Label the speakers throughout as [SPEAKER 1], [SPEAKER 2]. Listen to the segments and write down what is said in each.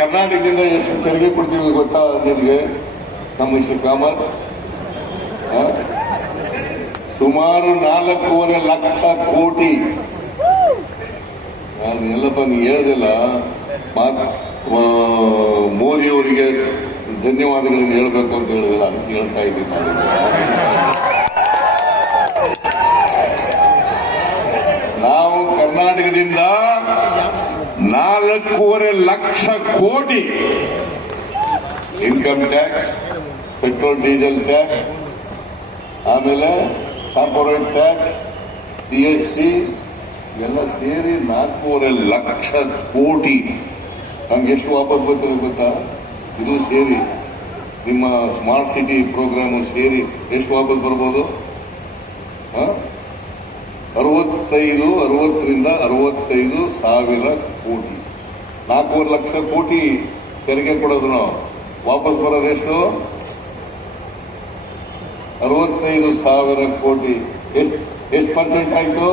[SPEAKER 1] ಕರ್ನಾಟಕದಿಂದ ಎಷ್ಟು ತೆರಿಗೆ ಕೊಡ್ತೀವಿ ಗೊತ್ತಾ ನಿಮಗೆ ನಮ್ಮ ಮಿಸ್ಟರ್ ಕಾಮತ್ ಆ? ಸುಮಾರು ನಾಲ್ಕೂವರೆ ಲಕ್ಷ ಕೋಟಿ ನಾನು ಎಲ್ಲಪ್ಪ ನೀವು ಹೇಳ್ದಿಲ್ಲ ಮಾತ್ ಆ, ಮೋದಿಯವರಿಗೆ ಧನ್ಯವಾದಗಳನ್ನು ಹೇಳಬೇಕು ಅಂತ ಹೇಳಿದಿಲ್ಲ ಅದಕ್ಕೆ ಹೇಳ್ತಾ ಇದ್ದೀನಿ ನಾನು. ನಾವು ಕರ್ನಾಟಕದಿಂದ ನಾಲ್ಕೂವರೆ lakh crore income tax petrol diesel tax ಆಮೇಲೆ corporate tax G S T ಎಲ್ಲ ಸೇರಿ ನಾಲ್ಕೂವರೆ ಲಕ್ಷ ಕೋಟಿ. ನಮ್ಗೆ ಎಷ್ಟು ವಾಪಸ್ ಬರ್ತದೆ ಗೊತ್ತಾ? ಇದು ಸೇರಿ, ನಿಮ್ಮ ಸ್ಮಾರ್ಟ್ ಸಿಟಿ ಪ್ರೋಗ್ರಾಮ್ ಸೇರಿ ಎಷ್ಟು ವಾಪಸ್ ಬರ್ಬೋದು? ಅರವತ್ತೈದು, ಅರವತ್ತರಿಂದ ಅರವತ್ತೈದು ಸಾವಿರ ಕೋಟಿ. ನಾಲ್ಕೂವರೆ ಲಕ್ಷ ಕೋಟಿ ತೆರಿಗೆ ಕೊಡೋದು ನಾವು ವಾಪಸ್ ಬರೋದು ಎಷ್ಟು? ಅರವತ್ತೈದು ಸಾವಿರ ಕೋಟಿ. ಎಷ್ಟು ಎಷ್ಟು ಪರ್ಸೆಂಟ್ ಆಯಿತು?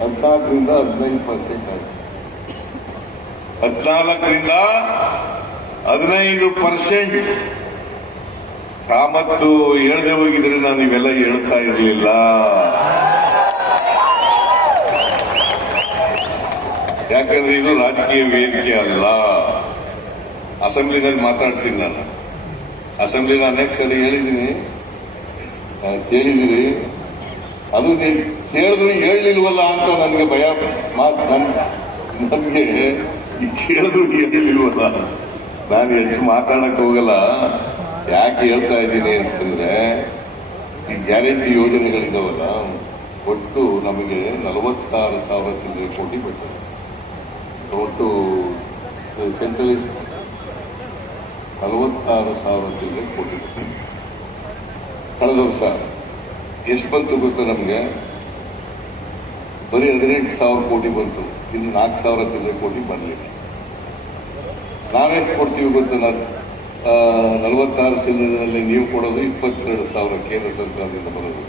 [SPEAKER 1] ಹದಿನಾಲ್ಕರಿಂದ ಹದಿನೈದು ಪರ್ಸೆಂಟ್ ಆಯಿತು. ಹದಿನಾಲ್ಕರಿಂದ ಹದಿನೈದು ಪರ್ಸೆಂಟ್ ಕಾಮತ್ತು ಹೇಳದೆ ಹೋಗಿದ್ರೆ ನಾನು ಇವೆಲ್ಲ ಹೇಳ್ತಾ ಇರಲಿಲ್ಲ. ಯಾಕಂದ್ರೆ ಇದು ರಾಜಕೀಯ ವೇದಿಕೆ ಅಲ್ಲ. ಅಸೆಂಬ್ಲಿನಲ್ಲಿ ಮಾತಾಡ್ತೀನಿ ನಾನು. ಅಸೆಂಬ್ಲಿನ ಅನೇಕ ಸರಿ ಹೇಳಿದ್ದೀನಿ ಕೇಳಿದಿರಿ. ಅದು ಕೇಳಿದ್ರು ಹೇಳಿಲ್ವಲ್ಲ ಅಂತ ನನಗೆ ಭಯ, ಮಾತು ನನ್- ನನಗೆ ಕೇಳಿದ್ರು ಹೇಳಿಲ್ವಲ್ಲ. ನಾನು ಹೆಚ್ಚು ಮಾತಾಡಕ್ ಹೋಗಲ್ಲ. ಯಾಕೆ ಹೇಳ್ತಾ ಇದ್ದೀನಿ ಅಂತಂದ್ರೆ, ಈ ಗ್ಯಾರಂಟಿ ಯೋಜನೆಗಳಿದಾವಲ್ಲ, ಒಟ್ಟು ನಮಗೆ ನಲವತ್ತಾರು ಸಾವಿರ ಚಿಲ್ಲರೆ ಕೋಟಿ ಬರ್ತದೆ. ಒಟ್ಟು ಸೆಂಟ್ರಲ್ ನಲವತ್ತಾರು ಸಾವಿರ ಜಿಲ್ಲೆ ಕೋಟಿ ಕಳೆದ ವರ್ಷ ಎಷ್ಟು ಬಂತು ಗೊತ್ತು ನಮಗೆ? ಬರೀ ಹದಿನೆಂಟು ಸಾವಿರ ಕೋಟಿ ಬಂತು. ಇನ್ನು ನಾಲ್ಕು ಸಾವಿರ ಚಿಲ್ಲರೆ ಕೋಟಿ ಬರಲಿಲ್ಲ. ನಾವೆಷ್ಟು ಕೊಡ್ತೀವಿ ಗೊತ್ತು? ನಲವತ್ತಾರು ಚಿಲ್ಲರೆಯಲ್ಲಿ ನೀವು ಕೊಡೋದು ಇಪ್ಪತ್ತೆರಡು ಸಾವಿರ ಕೇಂದ್ರ ಸರ್ಕಾರದಿಂದ ಬರೋದು.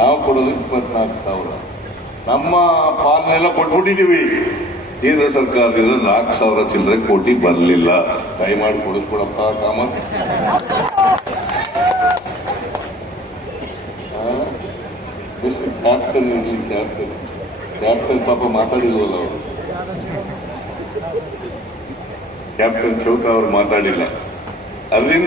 [SPEAKER 1] ನಾವು ಕೊಡೋದು ಇಪ್ಪತ್ನಾಲ್ಕು ಸಾವಿರ. ನಮ್ಮ ಪಾಲನೆಲ್ಲ ಕೊಟ್ಬಿಟ್ಟಿದ್ದೀವಿ. ಕೇಂದ್ರ ಸರ್ಕಾರದಿಂದ ನಾಲ್ಕು ಸಾವಿರ ಚಿಲ್ಲರೆ ಕೋಟಿ ಬರಲಿಲ್ಲ. ದಯಮಾಡಿ ಕೊಡಿಸ್ಕೊಡಪ್ಪ ಕಾಮ ಕ್ಯಾಪ್ಟನ್ ಇರಲಿ ಕ್ಯಾಪ್ಟನ್ ಕ್ಯಾಪ್ಟನ್ ಪಾಪ ಮಾತಾಡಿಲ್ವಲ್ಲ ಅವರು. ಕ್ಯಾಪ್ಟನ್ ಚೌಕ ಅವರು ಮಾತಾಡಿಲ್ಲ. ಅದರಿಂದ